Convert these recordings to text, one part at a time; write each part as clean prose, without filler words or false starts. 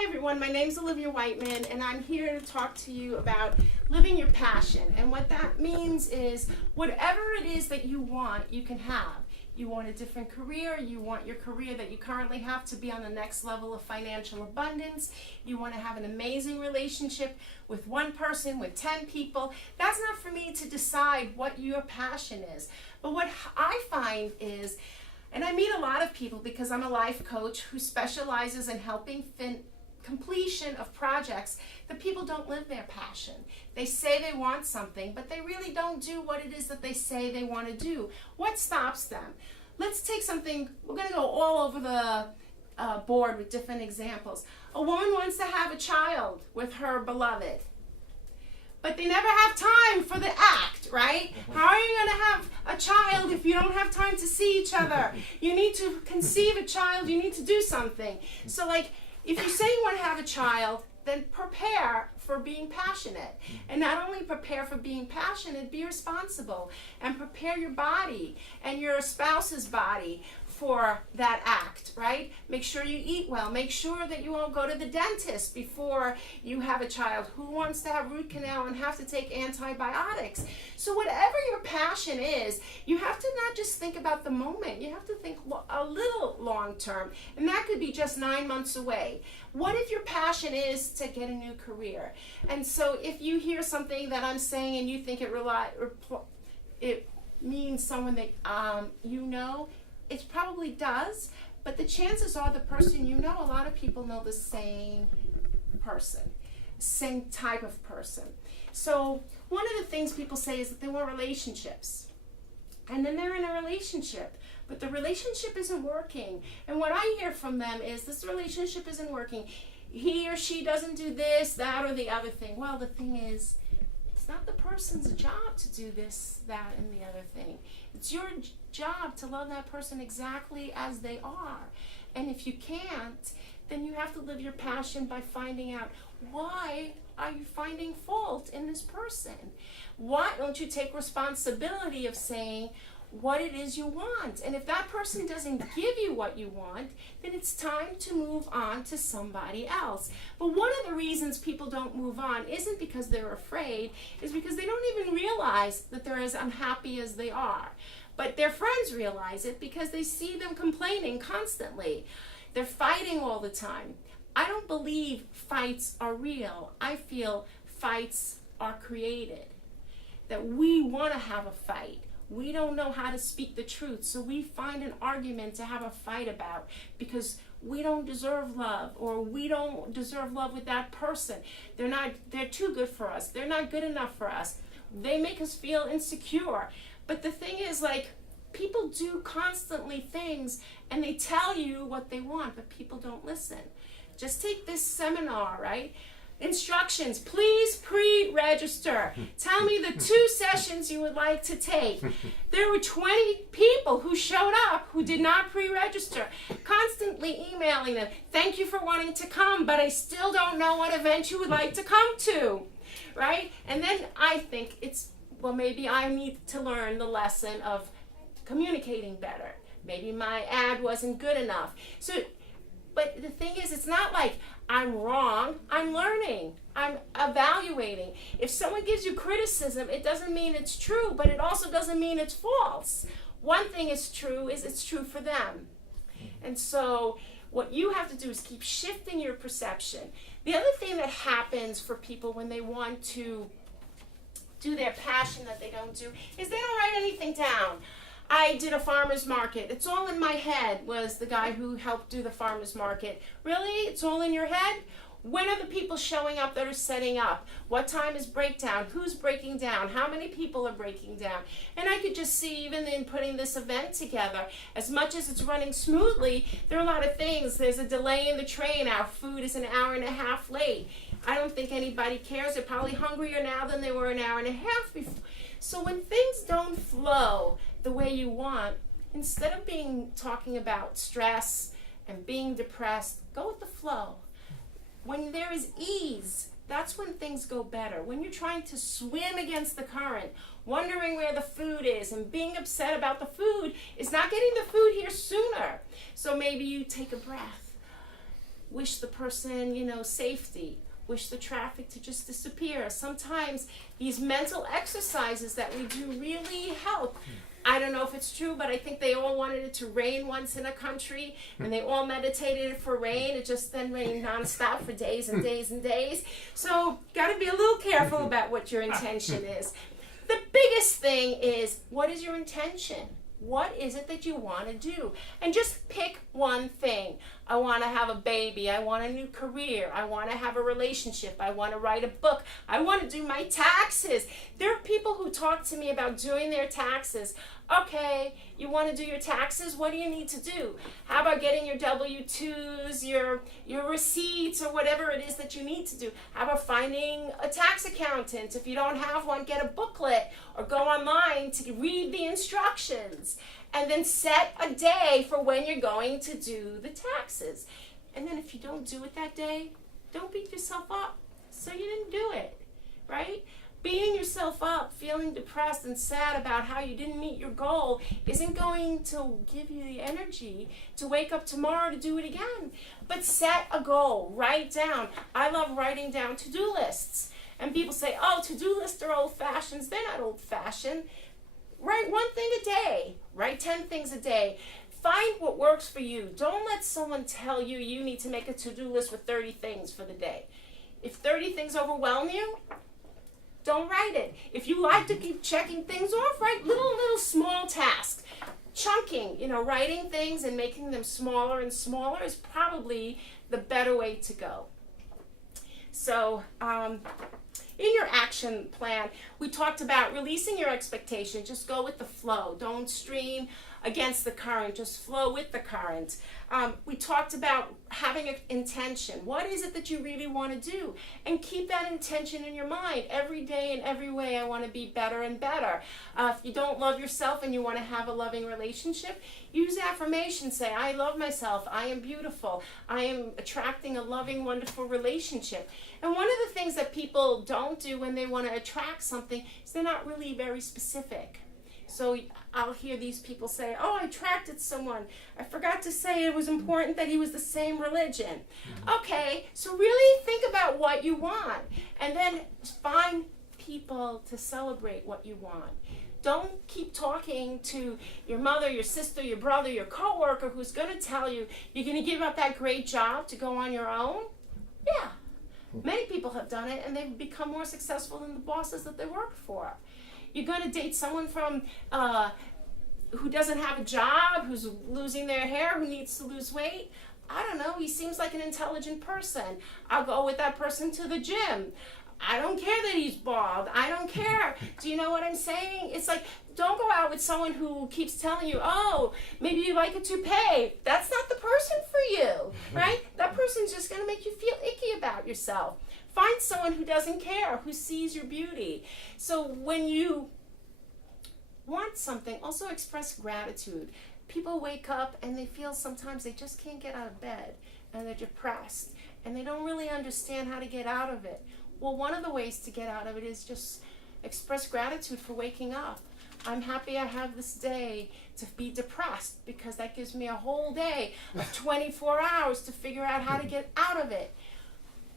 Hi everyone, my name is Olivia Whiteman and I'm here to talk to you about living your passion. And what that means is whatever it is that you want, you can have. You want a different career, you want your career that you currently have to be on the next level of financial abundance, you want to have an amazing relationship with one person, with 10 people. That's not for me to decide what your passion is. But what I find is, and I meet a lot of people because I'm a life coach who specializes in helping completion of projects that people don't live their passion. They say they want something, but they really don't do what it is that they say they want to do. What stops them? Let's take something, we're going to go all over the board with different examples. A woman wants to have a child with her beloved, but they never have time for the act, right? How are you going to have a child if you don't have time to see each other? You need to conceive a child, you need to do something. So like, if you say you want to have a child, then prepare for being passionate. And not only prepare for being passionate, be responsible and prepare your body and your spouse's body for that act, right? Make sure you eat well. Make sure that you won't go to the dentist before you have a child. Who wants to have root canal and have to take antibiotics? So whatever your passion is, you have to not just think about the moment. You have to think a little long term. And that could be just 9 months away. What if your passion is to get a new career? And so if you hear something that I'm saying and you think it means someone that you know, it probably does, but the chances are the person you know, a lot of people know the same person, same type of person. So one of the things people say is that they want relationships. And then they're in a relationship, but the relationship isn't working. And what I hear from them is this relationship isn't working. He or she doesn't do this, that, or the other thing. Well, the thing is, it's not the person's job to do this, that, and the other thing. It's your job to love that person exactly as they are. And if you can't, then you have to live your passion by finding out, why are you finding fault in this person? Why don't you take responsibility of saying what it is you want? And if that person doesn't give you what you want, then it's time to move on to somebody else. But one of the reasons people don't move on isn't because they're afraid, is because they don't even realize that they're as unhappy as they are. But their friends realize it because they see them complaining constantly. They're fighting all the time. I don't believe fights are real. I feel fights are created. That we want to have a fight. We don't know how to speak the truth, so we find an argument to have a fight about because we don't deserve love, or we don't deserve love with that person. They're too good for us. They're not good enough for us. They make us feel insecure. But the thing is, like, people do constantly things and they tell you what they want, but people don't listen. Just take this seminar, right? Instructions, please pre-register. Tell me the 2 sessions you would like to take. There were 20 people who showed up who did not pre-register, constantly emailing them, thank you for wanting to come, but I still don't know what event you would like to come to, right? And then I think well, maybe I need to learn the lesson of communicating better. Maybe my ad wasn't good enough. But the thing is, it's not like I'm wrong. I'm learning. I'm evaluating. If someone gives you criticism, it doesn't mean it's true, but it also doesn't mean it's false. One thing is true is it's true for them. And so what you have to do is keep shifting your perception. The other thing that happens for people when they want to do their passion that they don't do is they don't write anything down. I did a farmer's market. It's all in my head, was the guy who helped do the farmer's market. Really? It's all in your head? When are the people showing up that are setting up? What time is breakdown? Who's breaking down? How many people are breaking down? And I could just see, even in putting this event together, as much as it's running smoothly, there are a lot of things. There's a delay in the train. Our food is an hour and a half late. I don't think anybody cares. They're probably hungrier now than they were an hour and a half before. So when things don't flow the way you want, instead of talking about stress and being depressed, go with the flow. When there is ease, that's when things go better. When you're trying to swim against the current, wondering where the food is and being upset about the food, is not getting the food here sooner. So maybe you take a breath. wish the person, safety, wish the traffic to just disappear. Sometimes these mental exercises that we do really help. I don't know if it's true, but I think they all wanted it to rain once in a country, and they all meditated for rain. It just then rained nonstop for days and days and days. So, got to be a little careful about what your intention is. The biggest thing is, what is your intention? What is it that you want to do? And just pick one thing. I want to have a baby. I want a new career. I want to have a relationship. I want to write a book. I want to do my taxes. There are people who talk to me about doing their taxes. Okay, you want to do your taxes? What do you need to do? How about getting your W-2s, your receipts, or whatever it is that you need to do? How about finding a tax accountant? If you don't have one, get a booklet or go online to read the instructions. And then set a day for when you're going to do the taxes. And then if you don't do it that day, don't beat yourself up. So you didn't do it, right? Beating yourself up, feeling depressed and sad about how you didn't meet your goal isn't going to give you the energy to wake up tomorrow to do it again. But set a goal, write down. I love writing down to-do lists. And people say, oh, to-do lists are old-fashioned. They're not old-fashioned. Write one thing a day. Write 10 things a day. Find what works for you. Don't let someone tell you you need to make a to-do list with 30 things for the day. If 30 things overwhelm you, don't write it. If you like to keep checking things off, write little small tasks. Chunking, writing things and making them smaller and smaller is probably the better way to go. So, in your action plan, we talked about releasing your expectation. Just go with the flow. Don't stream against the current. Just flow with the current. We talked about having an intention. What is it that you really want to do? And keep that intention in your mind. Every day in every way, I want to be better and better. If you don't love yourself and you want to have a loving relationship, use affirmations. Say, I love myself. I am beautiful. I am attracting a loving, wonderful relationship. And one of the things that people don't do when they want to attract something is they're not really very specific. So I'll hear these people say, oh, I attracted someone. I forgot to say it was important that he was the same religion. Okay, so really think about what you want. And then find people to celebrate what you want. Don't keep talking to your mother, your sister, your brother, your coworker who's going to tell you you're going to give up that great job to go on your own. Yeah, many people have done it, and they've become more successful than the bosses that they work for. You're going to date someone from who doesn't have a job, who's losing their hair, who needs to lose weight. I don't know, he seems like an intelligent person. I'll go with that person to the gym. I don't care that he's bald. I don't care. Do you know what I'm saying? It's like, don't go out with someone who keeps telling you, oh, maybe you like a toupee. That's not the person for you, right? That person's just going to make you feel icky about yourself. Find someone who doesn't care, who sees your beauty. So when you want something, also express gratitude. People wake up and they feel sometimes they just can't get out of bed, and they're depressed, and they don't really understand how to get out of it. Well, one of the ways to get out of it is just express gratitude for waking up. I'm happy I have this day to be depressed, because that gives me a whole day of 24 hours to figure out how to get out of it.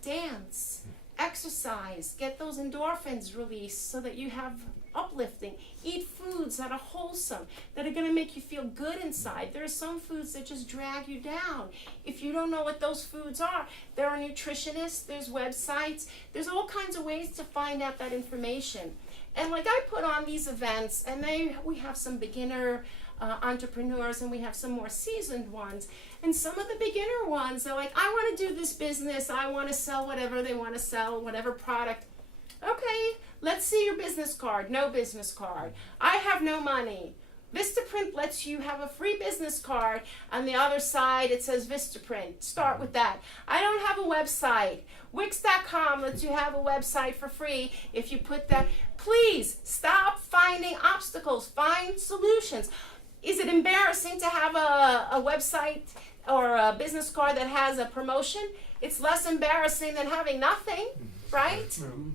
Dance, exercise, get those endorphins released so that you have uplifting. Eat foods that are wholesome, that are going to make you feel good inside. There are some foods that just drag you down. If you don't know what those foods are, there are nutritionists, there's websites, there's all kinds of ways to find out that information. And like I put on these events, and we have some beginner entrepreneurs, and we have some more seasoned ones. And some of the beginner ones, they're like, I want to do this business. I want to sell whatever they want to sell, whatever product. Okay, let's see your business card. No business card. I have no money. Vistaprint lets you have a free business card. On the other side, it says Vistaprint. Start with that. I don't have a website. Wix.com lets you have a website for free if you put that. Please stop finding obstacles. Find solutions. Is it embarrassing to have a website or a business card that has a promotion? It's less embarrassing than having nothing, right? Mm-hmm.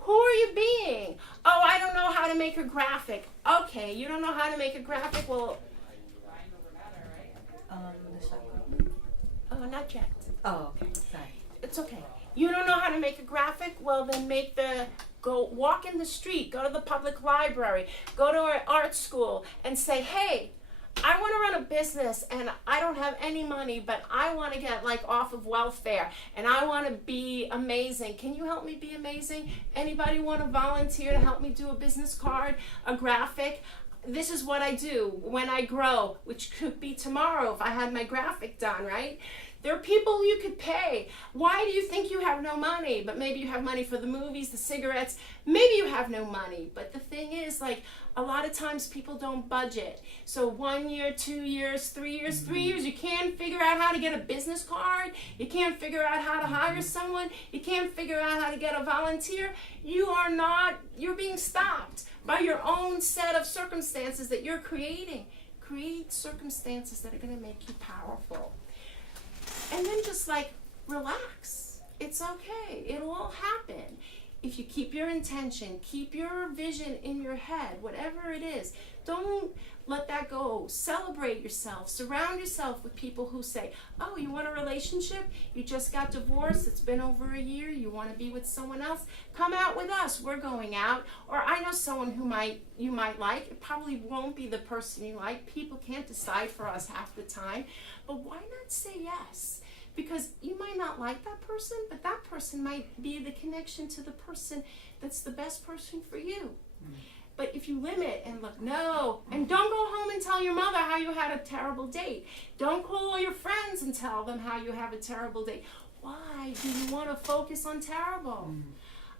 Who are you being? Oh, I don't know how to make a graphic. Okay, you don't know how to make a graphic? Well, The shop. oh, not yet. Oh, okay. Sorry. It's okay. You don't know how to make a graphic? Well, then go walk in the street, go to the public library, go to an art school and say, hey, I want to run a business and I don't have any money, but I want to get like off of welfare and I want to be amazing. Can you help me be amazing? Anybody want to volunteer to help me do a business card, a graphic? This is what I do when I grow, which could be tomorrow if I had my graphic done, right? There are people you could pay. Why do you think you have no money? But maybe you have money for the movies, the cigarettes. Maybe you have no money. But the thing is, like, a lot of times people don't budget. So 1 year, 2 years, 3 years, 3 years, you can't figure out how to get a business card. You can't figure out how to hire someone. You can't figure out how to get a volunteer. You're being stopped by your own set of circumstances that you're creating. Create circumstances that are going to make you powerful. And then just like relax. It's okay. It'll all happen. If you keep your intention, keep your vision in your head, whatever it is, don't let that go. Celebrate yourself. Surround yourself with people who say, oh, you want a relationship? You just got divorced. It's been over a year. You want to be with someone else? Come out with us. We're going out. Or I know someone who you might like. It probably won't be the person you like. People can't decide for us half the time. But why not say yes? Because you might not like that person, but that person might be the connection to the person that's the best person for you. But if you limit and look, no, and don't go home and tell your mother how you had a terrible date. Don't call all your friends and tell them how you have a terrible date. Why do you want to focus on terrible?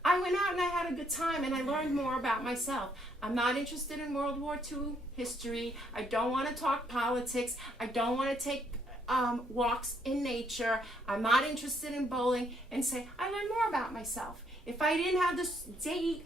I went out and I had a good time and I learned more about myself. I'm not interested in World War II history. I don't want to talk politics. I don't want to take walks in nature. I'm not interested in bowling. And say, I learned more about myself. If I didn't have this date,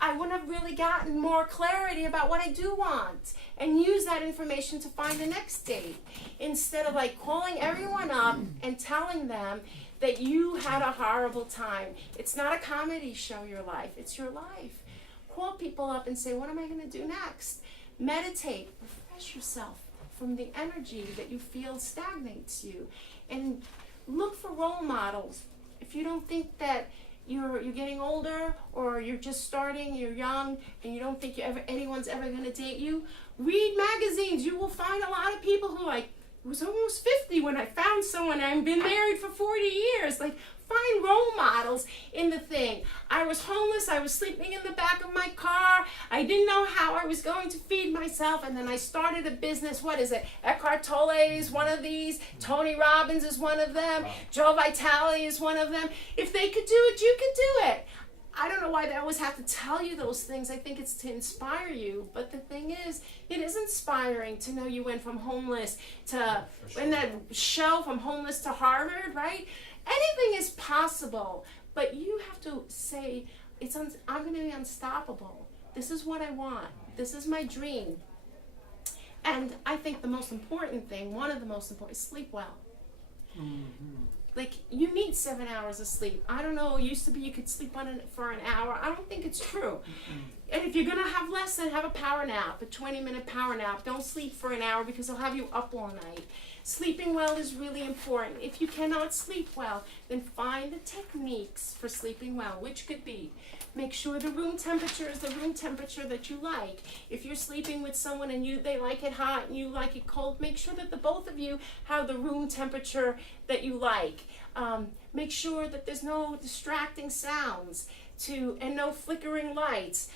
I wouldn't have really gotten more clarity about what I do want and use that information to find the next date instead of like calling everyone up and telling them that you had a horrible time. It's not a comedy show, your life. It's your life. Call people up and say, what am I going to do next? Meditate. Refresh yourself from the energy that you feel stagnates you. And look for role models. If you don't think that you're getting older or you're just starting, you're young, and you don't think anyone's ever going to date you, read magazines. You will find a lot of people who I was almost 50 when I found someone. I've been married for 40 years. Like, find role models in the thing. I was homeless. I was sleeping in the back of my car. I didn't know how I was going to feed myself. And then I started a business. What is it? Eckhart Tolle is one of these. Tony Robbins is one of them. Joe Vitale is one of them. If they could do it, you could do it. I don't know why they always have to tell you those things. I think it's to inspire you. But the thing is, it is inspiring to know you went from homeless to, in that show, from homeless to Harvard, right? Anything is possible. But you have to say, I'm going to be unstoppable. This is what I want. This is my dream. And I think the most important thing, one of the most important, is sleep well. Mm-hmm. Like, you need 7 hours of sleep. I don't know, it used to be you could sleep for an hour. I don't think it's true. Mm-hmm. And if you're going to have less, then have a power nap, a 20-minute power nap. Don't sleep for an hour because it'll have you up all night. Sleeping well is really important. If you cannot sleep well, then find the techniques for sleeping well, which could be, make sure the room temperature is the room temperature that you like. If you're sleeping with someone and they like it hot and you like it cold, make sure that the both of you have the room temperature that you like. Make sure that there's no distracting sounds and no flickering lights.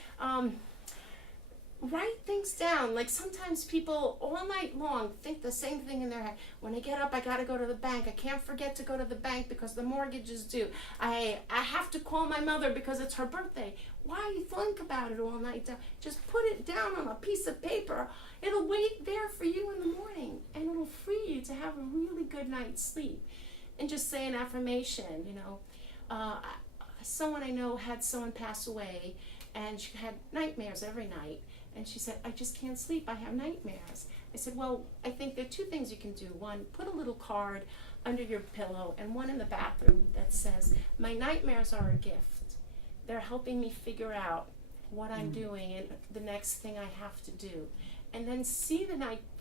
Write things down. Like, sometimes people all night long think the same thing in their head. When I get up, I gotta go to the bank. I can't forget to go to the bank because the mortgage is due. I have to call my mother because it's her birthday. Why you think about it all night? Just put it down on a piece of paper. It'll wait there for you in the morning, and it'll free you to have a really good night's sleep. And just say an affirmation, someone I know had someone pass away, and she had nightmares every night. And she said, I just can't sleep. I have nightmares. I said, well, I think there are two things you can do. One, put a little card under your pillow, and one in the bathroom that says, my nightmares are a gift. They're helping me figure out what I'm doing and the next thing I have to do. And then see the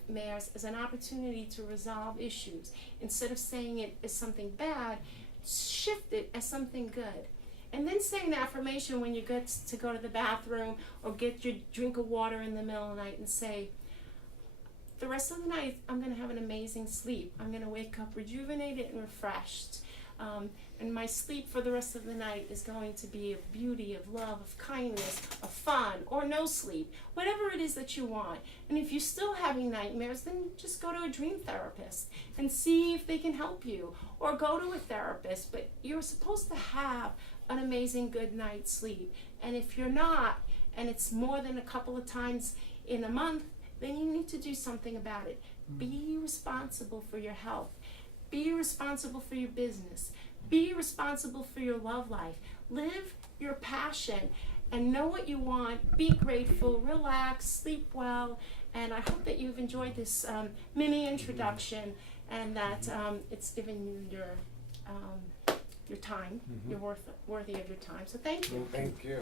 nightmares as an opportunity to resolve issues. Instead of saying it as something bad, shift it as something good. And then say an affirmation when you get to go to the bathroom or get your drink of water in the middle of the night and say, the rest of the night I'm going to have an amazing sleep. I'm going to wake up rejuvenated and refreshed. And my sleep for the rest of the night is going to be of beauty, of love, of kindness, of fun, or no sleep, whatever it is that you want. And if you're still having nightmares, then just go to a dream therapist and see if they can help you, or go to a therapist. But you're supposed to have an amazing good night's sleep. And if you're not, and it's more than a couple of times in a month, then you need to do something about it. Be responsible for your health. Be responsible for your business. Be responsible for your love life. Live your passion and know what you want. Be grateful, relax, sleep well. And I hope that you've enjoyed this mini introduction, and that it's given you your time. You're worthy of your time. So thank you. Well, thank you.